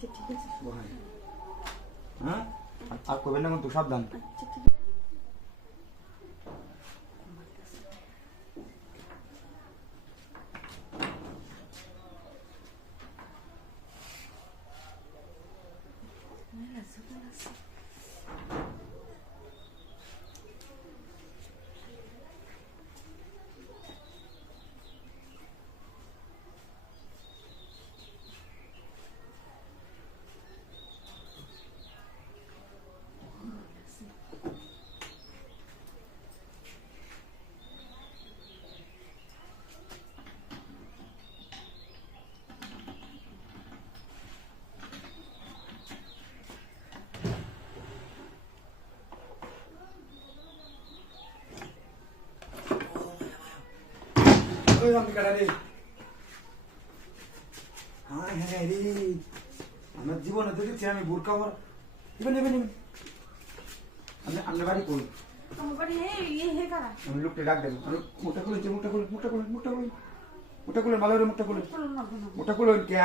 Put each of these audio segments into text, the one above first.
আচ্ছা ঠিক আছে বহাই হ্যাঁ আর কইবেন না কিন্তু সাবধান আচ্ছা ঠিক আছে ওই আমি কাটা রে হ্যাঁ হ্যাঁ রে আমার জীবনে দেখেছি আমি বোরকা পরা ইবেন ইবেন ইবেন আমি বাড়ি কই আমার বাড়ি হে কারা আমি লোককে ডাক দেব আমি মুখটা খুলে ভালো করে মুখটা খুলে মুখটা খুলে কে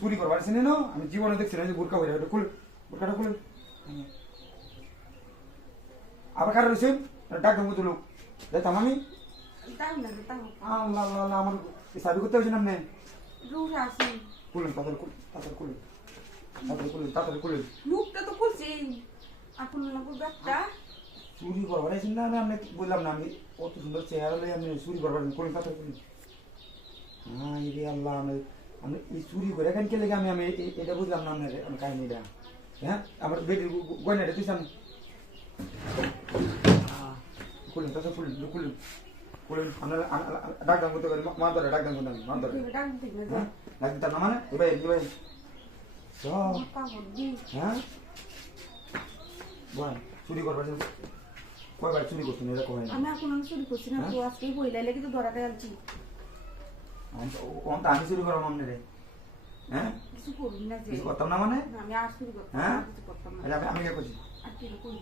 চুরি করবার আছে না আমি জীবনে দেখছি না যে বোরকা পরা এটা খুলে বোরকাটা খুলে আবার কারা রয়েছে ডাক দেবো তো লোক যাইতাম আমি আল্লাহ আল্লাহ আমার সাবি করতে হয়েছে না রুহ আছে খুলেন তাড়াতাড়ি খুলেন মুখটা তো খুলছে আপন লাগো ব্যাগটা চুরি করবার আছেন না আমি বললাম না আমি কত সুন্দর চেহারা লই আমি চুরি করবার খুলেন তাড়াতাড়ি খুলেন হ্যাঁ রে আল্লাহ আমি এই চুরি করে কেন কে লেগে আমি এটা বুঝলাম না আপনার আমি কাহিনিটা হ্যাঁ আমার বেটির গয়নাটা তুই সামনে খুলেন তাড়াতাড়ি খুলেন আপনার ডাকদাম করতে পারি মার ধরে ডাকদাম করতে মার ধরে ডাক দিতাম না মানে এবার হ্যাঁ বল চুরি করবার কয়বার চুরি করছেন এটা কয় না আমি এখন চুরি করছি না তো আজকেই বইলাইলে কিন্তু ধরাটা আলছি আমি চুরি করবো মনে রে হ্যাঁ কিছু করবি না যে কিছু করতাম না মানে আমি আর চুরি করতাম হ্যাঁ কিছু করতাম না আমি কে করছি আর কি করবি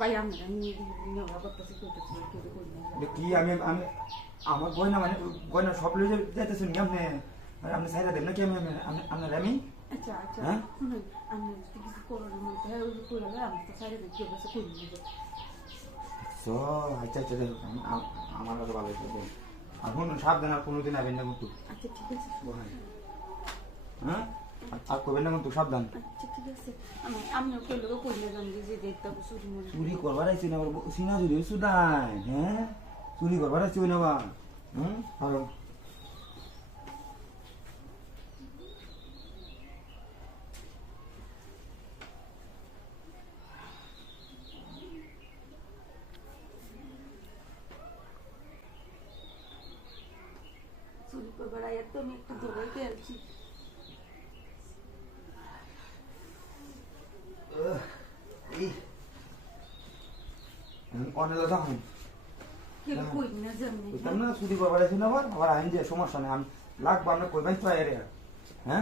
ভাই আমরা নিয়ে নেওয়া করতেছি কিছু করবি না কি আমি আমার গয়না মানে গয়না সব লয়ে যাইতেছেন কি আপনি সাইরা দেন নাকি আপনার আমি আচ্ছা আচ্ছা হ্যাঁ? শুনুন আমি যদি কিছু করোনা মধ্যে হয় ওই করে আমি তো সাইডে দেখি অবশ্য করি নেবো আচ্ছা আমার কাছে ভালো হয়েছে এখন সাবধান আর কোনোদিন আবেন না কিন্তু আচ্ছা ঠিক আছে হ্যাঁ আর করবেন না কিন্তু সাবধান আচ্ছা ঠিক আছে আমিও কেউ করি না জানি যে দেখতে চুরি মনে চুরি করবার আইছি না সিনা চুরি সুদাই হ্যাঁ চুরি করবার আইছি না বা ভালো চুরি করবার আয় তো আমি একটু ধরে খেলছি অনেক তখন কেউ করি না জানি বুঝতাম না চুরি করবার আইছি না আবার আইন যে সমস্যা নেই আমি লাগবো আপনার কইবেন তো এর হ্যাঁ